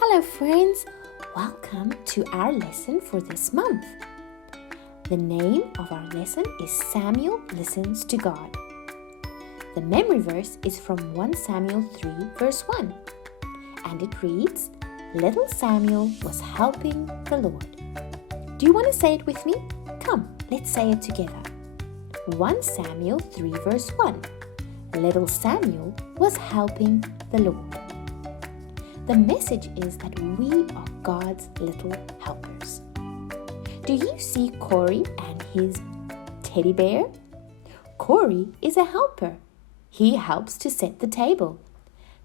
Hello friends, welcome to our lesson for this month. The name of our lesson is Samuel Listens to God. The memory verse is from 1 Samuel 3 verse 1 and it reads, Little Samuel was helping the Lord. Do you want to say it with me? Come, let's say it together. 1 Samuel 3 verse 1. Little Samuel was helping the Lord. The message is that we are God's little helpers. Do you see Corey and his teddy bear? Corey is a helper. He helps to set the table.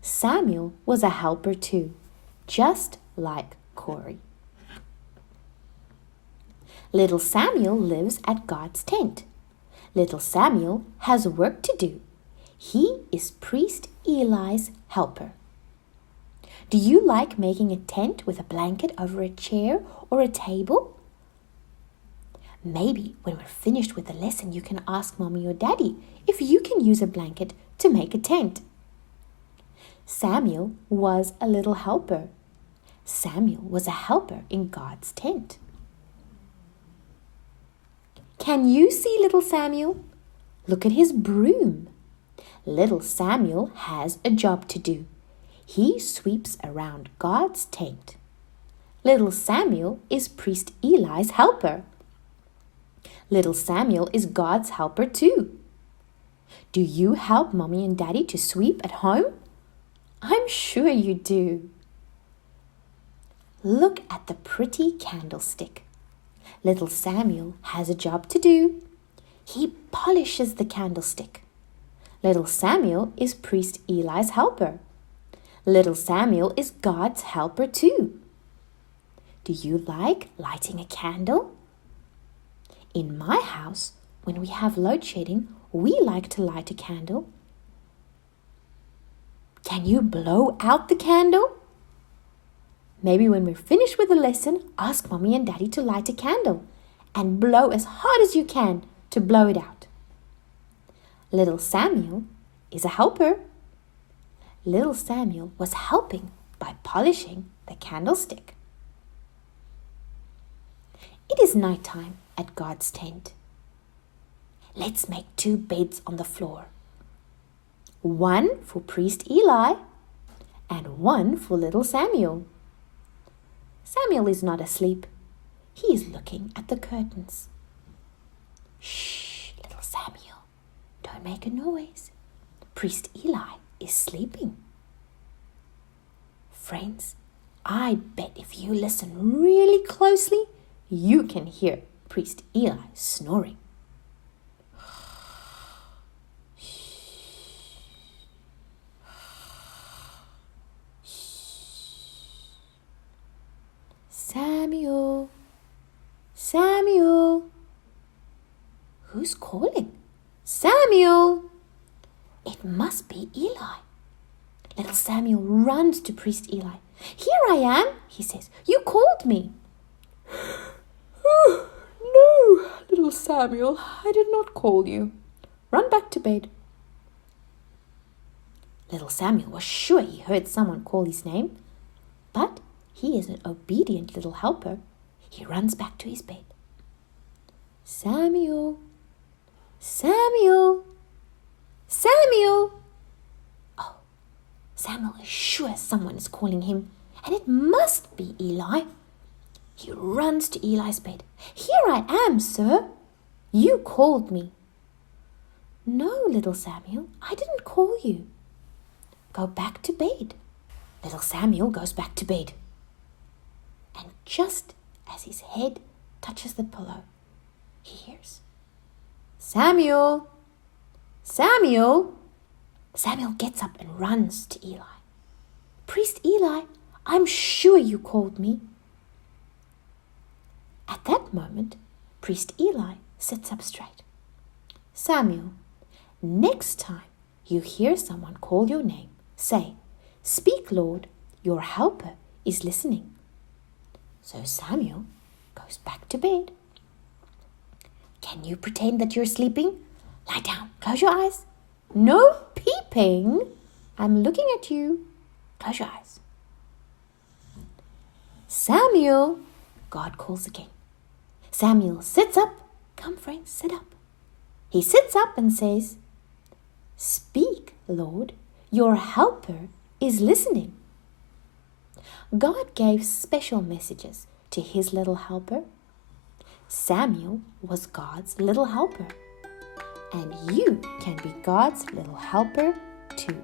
Samuel was a helper too, just like Corey. Little Samuel lives at God's tent. Little Samuel has work to do. He is Priest Eli's helper. Do you like making a tent with a blanket over a chair or a table? Maybe when we're finished with the lesson, you can ask Mommy or Daddy if you can use a blanket to make a tent. Samuel was a little helper. Samuel was a helper in God's tent. Can you see little Samuel? Look at his broom. Little Samuel has a job to do. He sweeps around God's tent. Little Samuel is Priest Eli's helper. Little Samuel is God's helper too. Do you help Mommy and Daddy to sweep at home? I'm sure you do. Look at the pretty candlestick. Little Samuel has a job to do. He polishes the candlestick. Little Samuel is Priest Eli's helper. Little Samuel is God's helper too. Do you like lighting a candle? In my house, when we have load shedding, we like to light a candle. Can you blow out the candle? Maybe when we're finished with the lesson, ask Mommy and Daddy to light a candle and blow as hard as you can to blow it out. Little Samuel is a helper. Little Samuel was helping by polishing the candlestick. It is night time at God's tent. Let's make 2 beds on the floor. 1 for Priest Eli and 1 for little Samuel. Samuel is not asleep. He is looking at the curtains. Shh, little Samuel, don't make a noise. Priest Eli is sleeping. Friends, I bet if you listen really closely, you can hear Priest Eli snoring. Samuel, Samuel. Who's calling? Samuel. It must be Eli. Little Samuel runs to Priest Eli. Here I am, he says. You called me. Oh, no, little Samuel, I did not call you. Run back to bed. Little Samuel was sure he heard someone call his name, but he is an obedient little helper. He runs back to his bed. Samuel, Samuel, Samuel. Oh, Samuel is sure someone is calling him, and it must be Eli. He runs to Eli's bed. Here I am, sir. You called me. No, little Samuel, I didn't call you. Go back to bed. Little Samuel goes back to bed. And just as his head touches the pillow, he hears, Samuel, Samuel. Samuel gets up and runs to Eli. Priest Eli, I'm sure you called me. At that moment, Priest Eli sits up straight. Samuel, next time you hear someone call your name, say, Speak, Lord, your helper is listening. So Samuel goes back to bed. Can you pretend that you're sleeping? Lie down. Close your eyes. No peeping. I'm looking at you. Close your eyes. Samuel, God calls again. Samuel sits up. Come, friends, sit up. He sits up and says, Speak, Lord, your helper is listening. God gave special messages to his little helper. Samuel was God's little helper. And you can be God's little helper too.